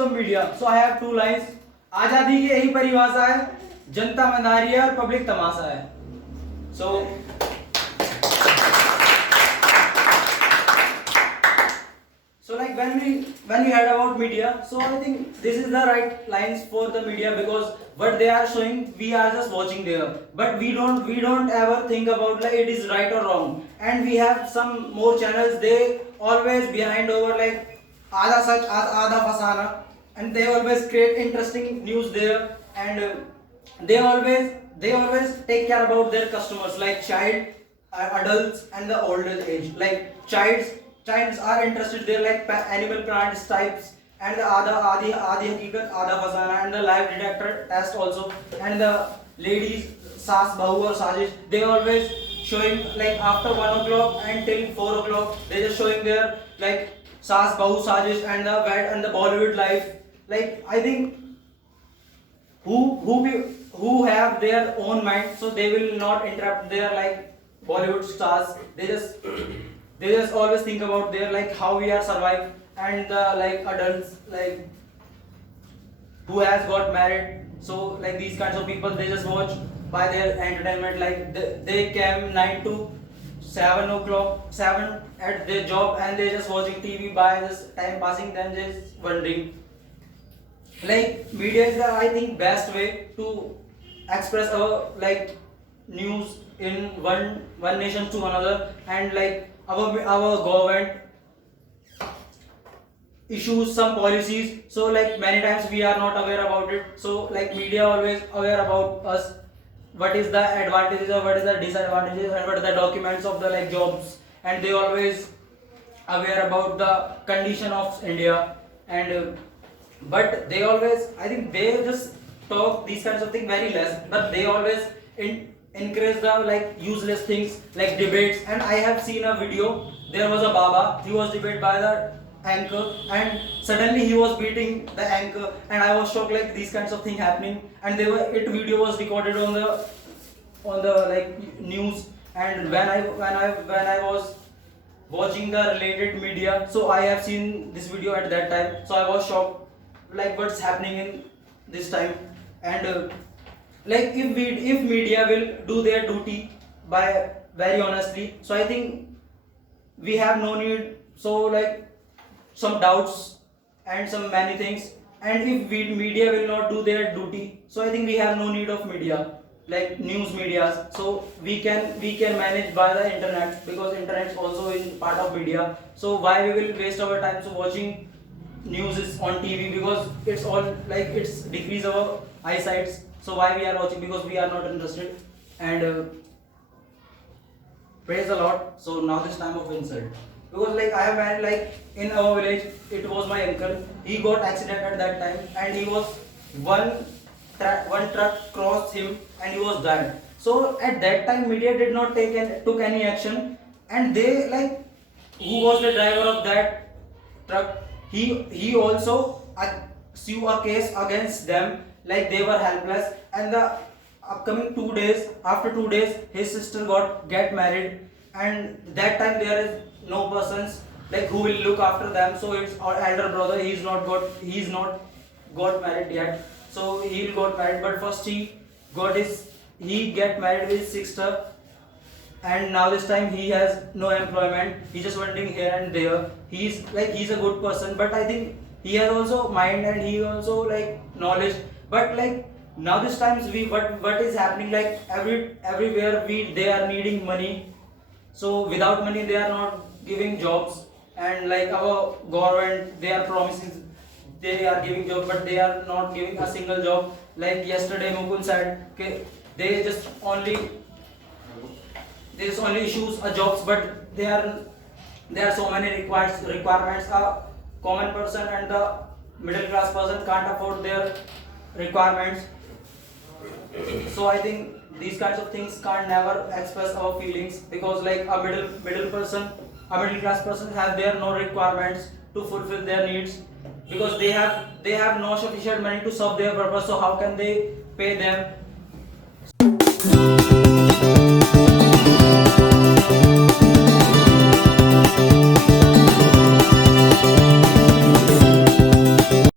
Types of media. So I have two lines. आजादी की यही परिभाषा है, जनता मदारी है और पब्लिक तमाशा है. So like when we heard about media, so I think this is the right lines for the media, because what they are showing we are just watching there, but we don't ever think about like it is right or wrong. And we have some more channels, they always behind over like आधा सच आधा फसाना, and they always create interesting news there. And they always take care about their customers, like child, adults and the older age. Like childs are interested there, like animal plants types, and the आधी हकीकत आधा फसाना, and the live detector test also. And the ladies सास बहू और साजिश, they always showing like after 1 o'clock until 4 o'clock, they just showing their like सास बहू साजिश and the wed and the Bollywood life. Like I think who have their own mind, so they will not interrupt their like Bollywood stars. They just always think about their like how we are survive. And the like adults like who has got married, so like these kinds of people, they just watch by their entertainment. Like they came 9 to 7 o'clock 7 at their job, and they just watching TV by just time passing, then just wondering. Like media is the I think best way to express our like news in one nation to another. And like our government issues some policies, so like many times we are not aware about it. So like media always aware about us, what is the advantages or what is the disadvantages and what are the documents of the like jobs. And they always aware about the condition of India. And but they always, I think they just talk these kinds of things very less, but they always encourage the like useless things like debates. And I have seen a video, there was a Baba, he was debated by the anchor, and suddenly he was beating the anchor, and I was shocked like these kinds of things happening. And video was recorded on the like news. And when I was watching the related media, so I have seen this video at that time, so I was shocked like what's happening in this time. And like if media will do their duty by very honestly, so I think we have no need so like some doubts and some many things. And if media will not do their duty, so I think we have no need of media like news medias. So we can manage by the internet, because internet is also in part of media. So why we will waste our time so watching news is on TV, because it's all like it's decrease our eyesight. So why we are watching, because we are not interested. And praise the Lord. So now this time of insult, because like I have had like in our village, it was my uncle, he got accident at that time, and he was one truck crossed him and he was died. So at that time media did not took any action. And they like who was the driver of that truck, he also sue a case against them, like they were helpless. And the upcoming 2 days, after 2 days his sister get married, and that time there is no persons like who will look after them. So it's our elder brother, he's not got married yet, so he'll got married. But first he get married with his sister, and now this time he has no employment, he's just wandering here and there. He's a good person, but I think he has also mind and he also like knowledge. But like now this times what is happening, like everywhere they are needing money. So without money they are not giving jobs. And like our government, they are promising they are giving job, but they are not giving a single job. Like yesterday Mukul said, okay, they just only issues a jobs, but there are so many requirements. A common person and the middle class person can't afford their requirements. So I think these kinds of things can't never express our feelings, because like a middle class person have their no requirements to fulfill their needs, because they have no sufficient money to serve their purpose. So how can they pay them